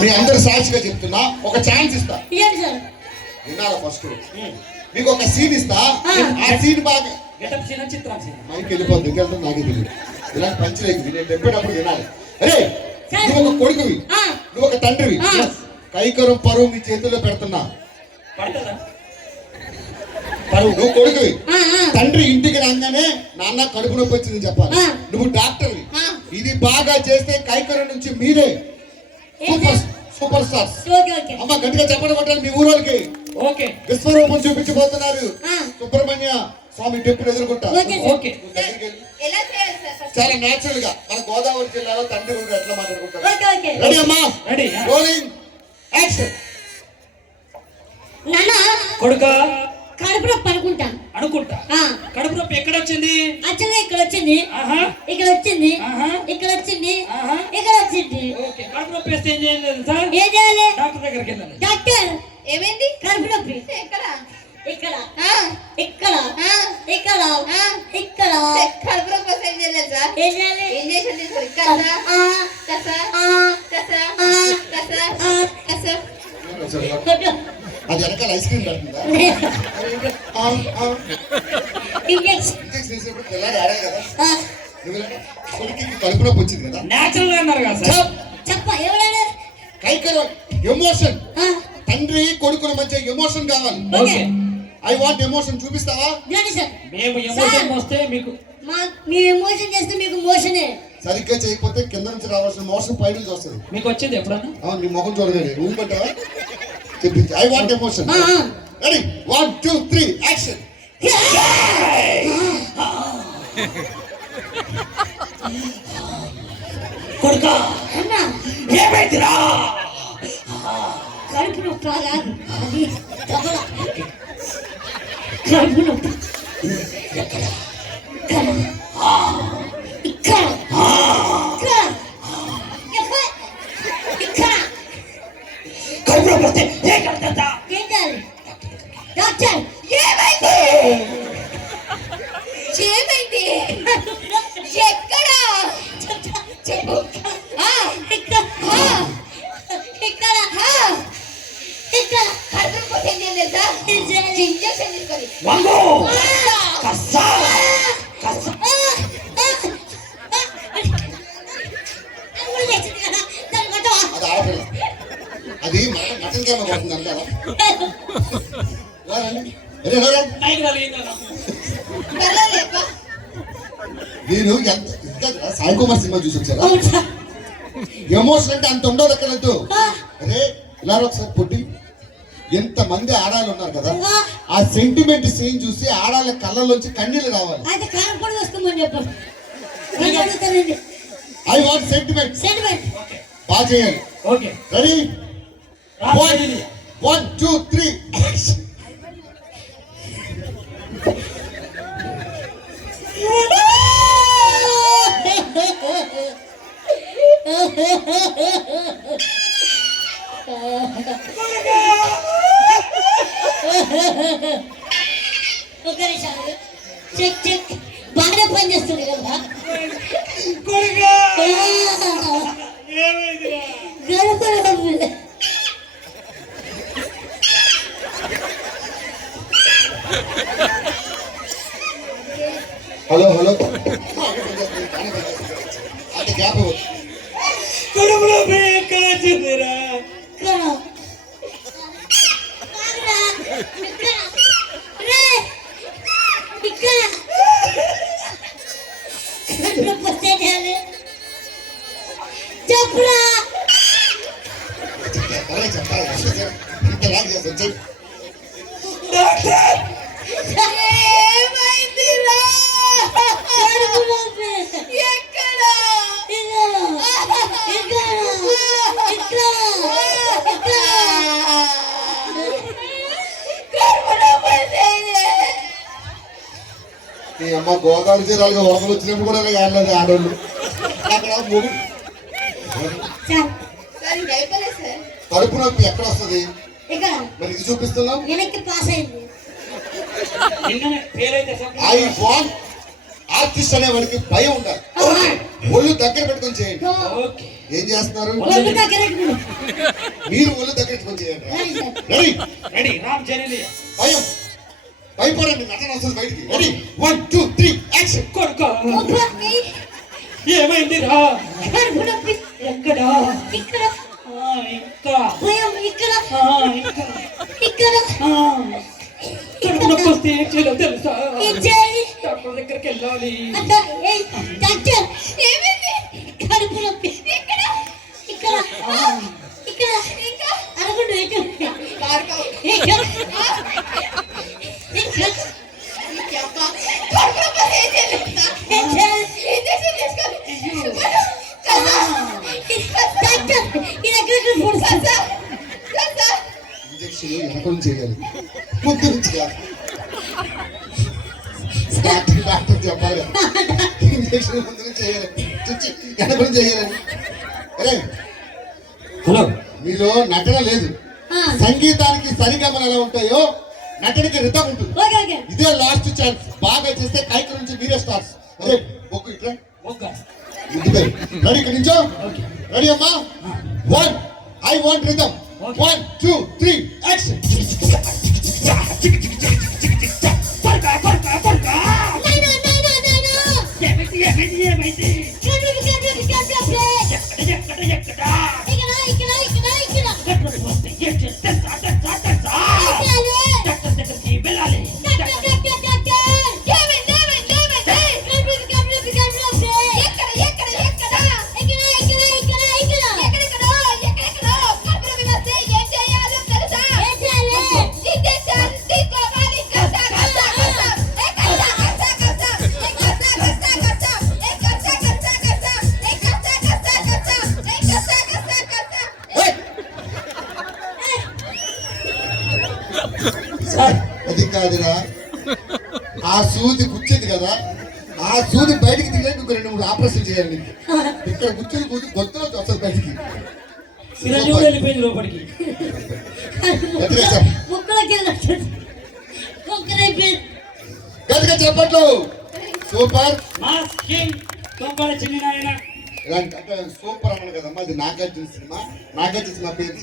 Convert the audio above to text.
మీ అందరు సాక్షిగా చెప్తున్నా, ఒక ఛాన్స్ ఇస్తా. వినాలా ఫస్ట్? మీకు ఒక సీన్ ఇస్తా. ఆ సీన్ బాగా మైకి వెళ్ళిపోద్ది, ఇంకెళ్తా నాకే తెలియదు. ఇలాంటి పంచలేకి నేను చెప్పేటప్పుడు వినాలి. అరే నువ్వు ఒక కొడుకువి, నువ్వు ఒక తండ్రివి. కైకరం పరువు నీ చేతుల్లో పెడుతున్నా. నువ్వు కొడుకువి, తండ్రి ఇంటికి రాగానే నాన్న కడుపు నొప్పి వచ్చింది చెప్పాలి. నువ్వు డాక్టర్వి. ఇది బాగా చేస్తే కైకరం నుంచి మీరే సూపర్ స్టార్స్. అమ్మ గట్టిగా చెప్పడం కొట్టాలి మీ ఊరోళ్ళకి. విశ్వరూపం చూపించబోతున్నారు. సుబ్రహ్మణ్య స్వామి టెంపుల్ ఎదుర్కొంటా. చాలా నేచురల్ గా మన గోదావరి జిల్లాలో తండ్రి గురించి ఎట్లా మాట్లాడుకుంటారు. రెడీ అమ్మా? Rolling action. కొడుకా కడుపు నొప్పి అనుకుంటా. కడుపు నొప్పి ఎక్కడ వచ్చింది? యాక్చువల్గా ఇక్కడ వచ్చింది, ఇక్కడ వచ్చింది, ఇక్కడ వచ్చింది, ఇక్కడ వచ్చింది. కడుపు నొప్పి వస్తే ఏం చేయాలి సార్? ఏం చేయాలి? డాక్టర్ దగ్గరికి వెళ్ళాలి. డాక్టర్ ఏమైంది? కడుపు నొప్పి ఎక్కడ? ఇక్కడ, ఇక్కడ, ఇక్కడ, ఇక్కడ. కడుపు నొప్పి వస్తే ఏం చేయాలి సార్? ఏం చేయాలి? ఏం చేయాలి? అది వెనకాల ఐస్ క్రీమ్ పడుతుందా? కడుపు నొప్పి వచ్చింది కదా, నేచురల్ గా అన్నారు కదా సార్. కైకరం ఎమోషన్. తండ్రి కొడుకుల మధ్య ఎమోషన్ కావాలి. I want emotion. చూపిస్తావా? మేము ఎమోషన్ వస్తే మీకు మీ ఎమోషన్ చేస్తే మీకు మోషనే. సరిగ్గా చేయకపోతే కింద నుంచి రావాల్సిన మోషన్ పై నుంచి వస్తుంది. మీకు వచ్చింది ఎప్పుడన్నా? నీ ముఖం చూడగానే రూమ్ పెట్టావా? చెప్పింది. I want emotion. Ready? 1 2 3 action. కొడుకా ఏమైందిరా? కడుపు నొప్పి రాగా అది కబల. కడుపు నొప్పి ఎక్కడ? ఇక్కడ, ఇక్కడ, ఇక్కడ. కడుపు నొప్పి వస్తే ఏం కడతా? ఏం చేయాలి? డాక్టర్ ఏమైంది? ఏమైంది? ఎక్కడ? చెప్పు. ఇక్కడ, ఇక్కడ, ఇక్కడ. కడుపు నొప్పి ఏం చేయాలి? ఇంజెక్షన్ తీసుకోవాలి. వంగు కస్సా కస్సా. అది మటన్ కేమ పోతుంది అంటారా? నేను ఎంత సాయి కుమార్ సినిమా చూసి వచ్చారా? ఎమోషన్ అంటే అంత ఉండదు అక్కడ. అరే ఇలా ఒకసారి పుట్టి ఎంత మంది ఆడాలు ఉన్నారు కదా, ఆ సెంటిమెంట్ సీన్ చూసి ఆడాల కళ్ళలోంచి కన్నీళ్ళు రావాలి. I want sentiment. బాగా చేయాలి. రెడీ? 1 2 3 చెక్ చెక్ బాగానే పనిచేస్తుంది కదా. హలో హలో అది గ్యాప్ కడుపులో ఎక్కడ వచ్చిందిరా? చెప్పురా. అమ్మ గోదావరి జిల్లాలో వరదలు వచ్చినప్పుడు కూడా ఆడలేదు ఆడవాళ్ళు. అక్కడ కడుపు నొప్పి ఎక్కడ వస్తుంది? మరి ఇది చూపిస్తున్నాం. ఆర్టిస్ట్ అనే వాడికి భయం ఉండాలి. ఒళ్ళు దగ్గర పెట్టుకొని చేయండి. ఓకే. ఏం చేస్తున్నారు? ఒళ్ళు దగ్గర పెట్టుకో. మీరు ఒళ్ళు దగ్గర పెట్టుకొని చేయండి. రెడీ? రెడీ రామ్ చరణ్. భయం భయపడండి, నటన వస్తుంది బయటికి. Ready 1 2 3 action. కొడుకా అబ్బా, ఏయ్, ఏమైందిరా? కడుపు నొప్పి. ఎక్కడా? ఇక్కడ ఇంకా భయం, ఇక్కడ ఇంకా ఇక్కడ కడుపు నొప్పి వస్తే ఏం చేయాలో తెలుసా? ఏం చేయాలి? డాక్టర్ దగ్గరికి వెళ్ళాలి. అబ్బా, ఏయ్, డాక్టర్ ఏమైంది? కడుపు నొప్పి. ఇక్కడ ఇక్కడ ఇక్కడ ఇంకా అనుకుంటూ ఇక్కడ ఇక్కడ ఇంజక్షన్ వెనక నుంచి చేయాలి, ముందు నుంచి కాదు. డాక్టర్ చెప్పాలి ఇంజక్షన్ ముందు నుంచి చేయాలి, చుచ్చి వెనక నుంచి చేయాలని. అరే హలో. మీలో నటన లేదు. సంగీతానికి సరిగమలు ఎలా ఉంటాయో నటనకి రితం ఉంటుంది. ఇదే లాస్ట్ ఛాన్స్. బాగా చేస్తే కైక నుంచి మీరే స్టార్స్. అరే బొక్కు ఇట్లా రెడీ, ఇక్కడ నుంచో. రెడీ అమ్మా? 1 I want rhythm. 1 2 3 యాక్షన్. కొడుకా కొడుకా కొడుకా. ఏమైంది? ఎక్కడ కడుపు వస్తే ఏం చేయాలి తెలుసా? డాక్టర్ దగ్గరికి వెళ్ళాలి. అది కాదురా, ఆ సూది గుచ్చేది కదా, ఆ సూది బయటికి తీయడానికి ఇంకో 2 3 ఆపరేషన్ చేయాలి నీకు. ఇక్కడ గుచ్చేది కూర్చు గొంతులో వస్తుంది బయటికి. చిరంజీవి వెళ్ళిపోయింది లోపలికి. గట్టిగా చెప్ప, గట్టిగా చెప్పట్లు. సూపర్. మాస్ కింగ్ తోపాల చిన్న నాయన. ఇలాంటి అంటే సూపర్ అన్నాను కదమ్మా, ఇది నాగార్జున సినిమా. నాగార్జున సినిమా పేరు